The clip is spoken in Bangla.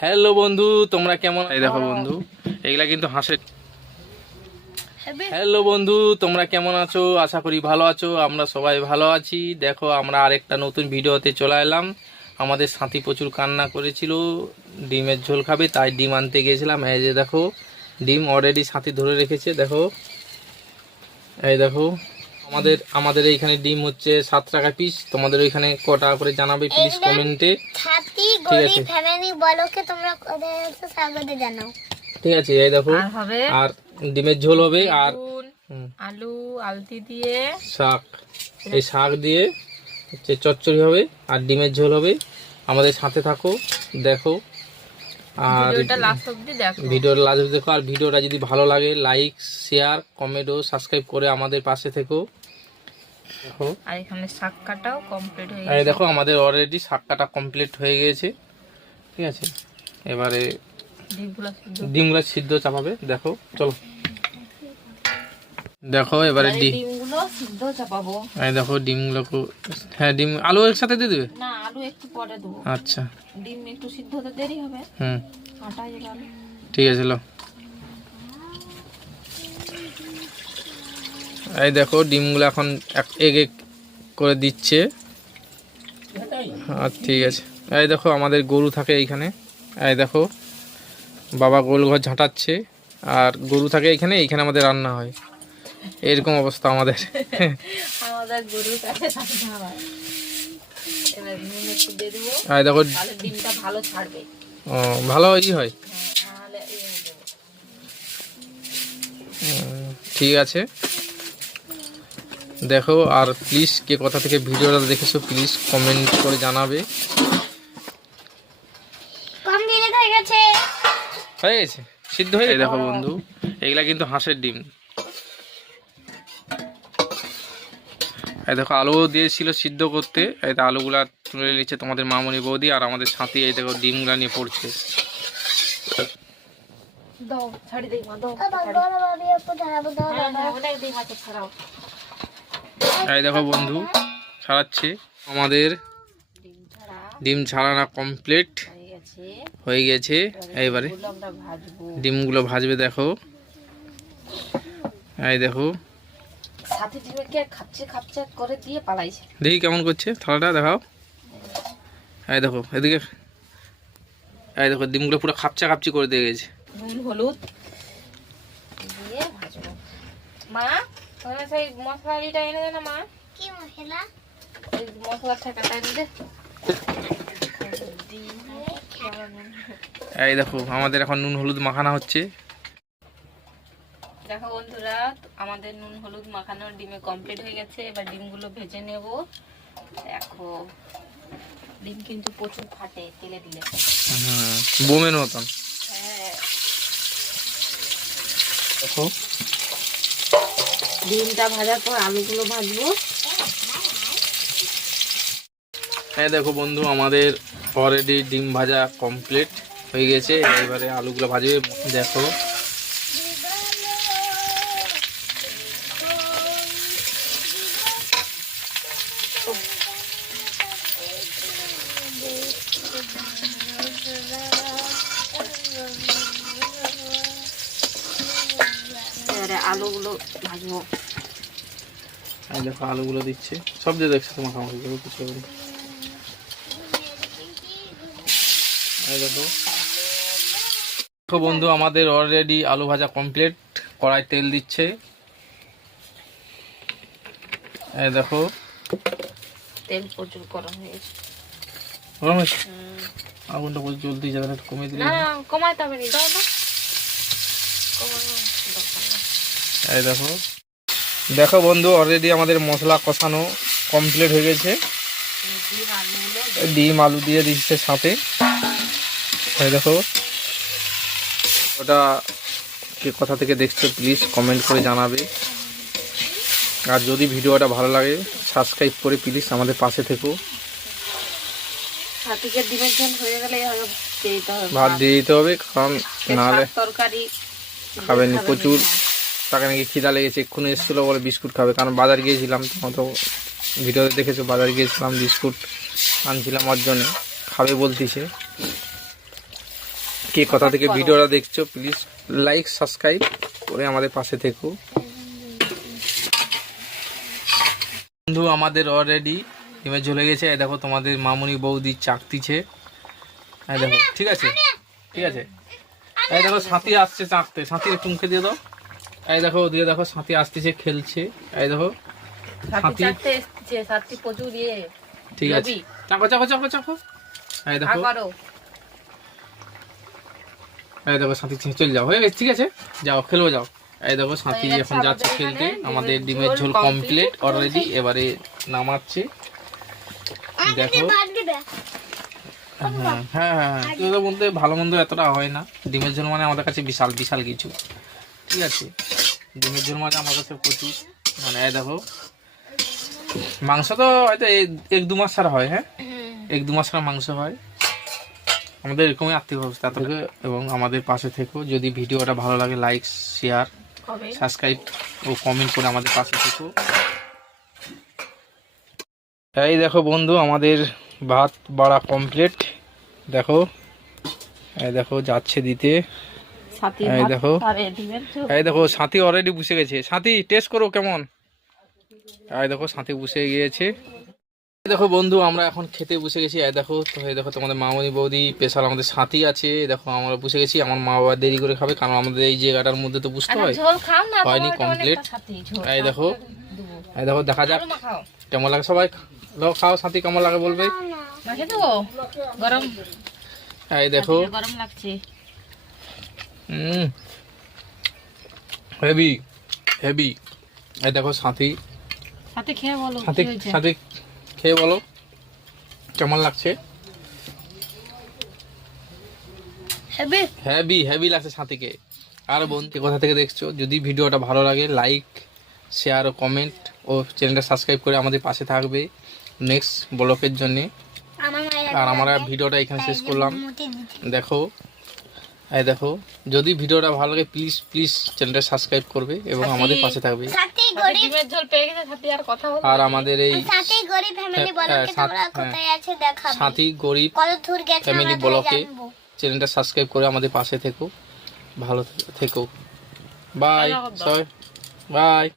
হ্যালো বন্ধু, তোমরা কেমন? এই দেখো বন্ধু, এগুলা কিন্তু হাঁসের। হ্যালো বন্ধু, তোমরা কেমন আছো? আশা করি ভালো আছো। আমরা সবাই ভালো আছি। দেখো, আমরা আরেকটা নতুন ভিডিওতে চলে এলাম। আমাদের সাথী প্রচুর কান্না করেছিল, ডিমের ঝোল খাবে, তাই ডিম আনতে গিয়েছিলাম। এই যে দেখো, ডিম অলরেডি সাথী ধরে রেখেছে। দেখো, এই দেখো, আমাদের এইখানে ডিম হচ্ছে 7 টাকা পিস। তোমাদের ওইখানে ক টাকা করে জানাবে প্লিজ কমেন্টে। ঠিক আছে, ঠিক আছে। এই দেখো, আর ডিমের ঝোল হবে, আর আলু আলতি দিয়ে শাক, এই শাক দিয়ে হচ্ছে চচ্চড়ি হবে, আর ডিমের ঝোল হবে। আমাদের সাথে থাকো, দেখো, আর ভিডিওটা লাস্ট অবধি দেখো। ভিডিওটা লাস্ট অবধি দেখো। আর ভিডিওটা যদি ভালো লাগে লাইক, শেয়ার, কমেন্ট ও সাবস্ক্রাইব করে আমাদের পাশে থেকো। দেখো, আর এখানে শাক কাটাও কমপ্লিট হয়ে এই গেছে। দেখো, আমাদের অলরেডি শাক কাটা কমপ্লিট হয়ে গিয়েছে। ঠিক আছে, এবারে ডিমগুলো সিদ্ধ চাপাবে। দেখো, চলো দেখো, এবারে ডিমগুলো সিদ্ধ চাপাবো। এই দেখো ডিমগুলো, হ্যাঁ, ডিম আলু একসাথে দিয়ে দেবে? না, আলু একটু পরে দেবো। আচ্ছা, ডিম একটু সিদ্ধ হতে দেরি হবে। আটা এবার ঠিক আছে। লো, এই দেখো ডিমগুলো এখন এক এক করে দিচ্ছে। ঠিক আছে। এই দেখো, আমাদের গরু থাকে এইখানে। এই দেখো, বাবা গোল ঘর ঝাঁটাচ্ছে, আর গরু থাকে এইখানে আমাদের রান্না হয়। এরকম অবস্থা আমাদের। আমাদের গরুর কাছে রান্না হয়। এবার নুন একটু দিয়ে দেবো, এই দেখো, তাহলে ডিমটা ভালো ছাড়বে। ও ভালো হয়। নাহলে দেবো। ঠিক আছে। দেখো, আর প্লিজ কে কোথা থেকে ভিডিওটা দেখেছো প্লিজ কমেন্ট করে জানাবে। হয়ে গেছে, সিদ্ধ হয়ে গেছে। দেখো বন্ধু, এগুলা কিন্তু হাঁসের ডিম। এই দেখো, আলু দিয়েছিল সিদ্ধ করতে, এই তো আলুগুলা তুলে নিচ্ছে তোমাদের মামনি বৌদি, আর আমাদের সাথী এই দেখো ডিমগুলা নিয়ে পড়ছে। এই দেখো বন্ধু, ছাড়াচ্ছে। আমাদের ডিম ছাড়ানো কমপ্লিট হয়ে গেছে। এইবারে ডিমগুলো ভাজবে। দেখো, এই দেখো, দেখি কেমন করছে থালাটা, দেখাও। এই দেখো, এদিকে, এই দেখো, ডিমগুলো পুরো খাপচা খাপচি করে দিয়ে গেছে। নুন হলুদ দিয়ে ভাজবো। মা, তোমার সেই মশলাটা এনে দে না। মা, কি মশলা? এই মশলা ঠাকাটা এনে দে। এই দেখো, আমাদের এখন নুন হলুদ মাখানো হচ্ছে। দেখো বন্ধুরা, আমাদের নুন হলুদ মাখানো ডিমে কমপ্লিট হয়ে গেছে। এবার ডিমগুলো ভেজে নেব। দেখো, ডিম কিন্তু প্রচুর ফাটে তেলে দিলে। বোমের মতন। হ্যাঁ, দেখো, ডিমটা ভাজার পর আলুগুলো ভাজবো। হ্যাঁ দেখো বন্ধু, আমাদের অলরেডি ডিম ভাজা কমপ্লিট হয়ে গেছে। এবারে আলুগুলো ভাজবে। দেখো, এবারে আলুগুলো ভাজবো। এই দেখো, আলুগুলো দিচ্ছে, সব দিয়ে দেখছো তোমার খামার কিছু। এই দেখো, দেখো বন্ধু, আমাদের অলরেডি আলু ভাজা কমপ্লিট। কড়াই তেল দিচ্ছে। এই দেখো, তেল প্রচুর গরম হয়ে গেছে। গরম হয়েছে, আগুনটা প্রচুর জলদি যাবে, একটু কমিয়ে দিলে। না, কমাইতে হবে না, দাও না, কমানোর দরকার নেই। এই দেখো, দেখো বন্ধু, অলরেডি আমাদের মশলা কষানো কমপ্লিট হয়ে গেছে। ডিম আলু দিয়ে দিচ্ছে সাথে। এই দেখো, ওটা কে কোথা থেকে দেখছো প্লিজ কমেন্ট করে জানাবে। আর যদি ভিডিওটা ভালো লাগে সাবস্ক্রাইব করে প্লিজ আমাদের পাশে থেকো। ডিমের ঝোল হয়ে গেলে ভাত দিয়ে দিতে হবে, কারণ নাহলে তরকারি খাবেনি। প্রচুর তাকে নাকি খিদা লেগেছে, এক্ষুনি এসেছিলো বলে বিস্কুট খাবে, কারণ বাজার গিয়েছিলাম, তোমরা তো ভিডিওতে দেখেছো, বাজার গিয়েছিলাম, বিস্কুট আনছিলাম ওর জন্য, খাবে বলতিছে। কে কোথা থেকে ভিডিওটা দেখছো প্লিজ লাইক সাবস্ক্রাইব করে আমাদের পাশে থেকো। বন্ধু আমাদের অলরেডি ডিমের ঝোলে গেছে। এই দেখো তোমাদের মামুনি বৌদি চাকতিছে। এই দেখো ঠিক আছে ঠিক আছে। এই দেখো সাথী আসছে চাকতে, সাথীর টুমকে দিয়ে দাও। এই দেখো ওদিকে দেখো সাথী আসতেছে খেলছে। এই দেখো সাথী সাথী প্রচুর ইয়ে ঠিক আছে। চাকো চাকো চাকো চাকো। এই দেখো এই দেখো সাথী চলে যাও, হয়ে গেছে ঠিক আছে, যাও খেলবো যাও। এই দেখো সাথী এখন যাচ্ছে খেলতে। আমাদের ডিমের ঝোল কমপ্লিট অলরেডি, এবারে নামাচ্ছে। দেখো হ্যাঁ হ্যাঁ হ্যাঁ বলতে ভালো মন্দ এতটা হয় না। ডিমের ঝোল মানে আমাদের কাছে বিশাল বিশাল কিছু, ঠিক আছে। ডিমের ঝোল মানে আমার কাছে প্রচুর, মানে এই দেখো মাংস তো হয়তো 1-2 মাস ছাড়া হয়, হ্যাঁ 1-2 মাস ছাড়া মাংস হয়। আমাদের এরকমই আর্থিক অবস্থা থেকে, এবং আমাদের পাশে থেকো। যদি ভিডিওটা ভালো লাগে লাইক শেয়ার সাবস্ক্রাইব ও কমেন্ট করে আমাদের পাশে থেকো। এই দেখো বন্ধু আমাদের ভাত বাড়া কমপ্লিট। দেখো এই দেখো যাচ্ছে দিতে। এই দেখো এই দেখো সাথী অলরেডি বসে গেছে। সাথী টেস্ট করো কেমন। এই দেখো সাথী বসে গিয়েছে। দেখো বন্ধু আমরা এখন খেতে বসে গেছি। এই দেখো তো এই দেখো তোমাদের মামনি বৌদি স্পেশাল আমাদের সাথী আছে। দেখো আমরা বসে গেছি। আমার মা বাবা দেরি করে খাবে, কারণ আমাদের এই জায়গাটার মধ্যে তো বুঝতে হয় হয়নি কমপ্লিট। এই দেখো এই দেখো দেখা যাক কেমন লাগে। সবাই লোক খাও, সাথী কেমন লাগে বলবে। এই দেখো গরম লাগছে, হেভি হেভি। এই দেখো সাথী সাথে খেয়ে বলো সাথী সাথী খেয়ে বলো কেমন লাগছে। হেভি হেভি লাগছে সাথীকে। আর বন্ধু কোথা থেকে দেখছো, যদি ভিডিওটা ভালো লাগে লাইক শেয়ার ও কমেন্ট ও চ্যানেলটা সাবস্ক্রাইব করে আমাদের পাশে থাকবে নেক্সট ব্লগের জন্যে। আর আমরা ভিডিওটা এখানে শেষ করলাম। দেখো এই দেখো যদি ভিডিওটা ভালো লাগে প্লিজ প্লিজ চ্যানেলটা সাবস্ক্রাইব করবে এবং আমাদের পাশে থাকবে। আর আমাদের এই সাথী গরিব ফ্যামিলি ব্লগে চ্যানেলটা সাবস্ক্রাইব করে আমাদের পাশে থেকো, ভালো থেকো। বাই সবাই বাই।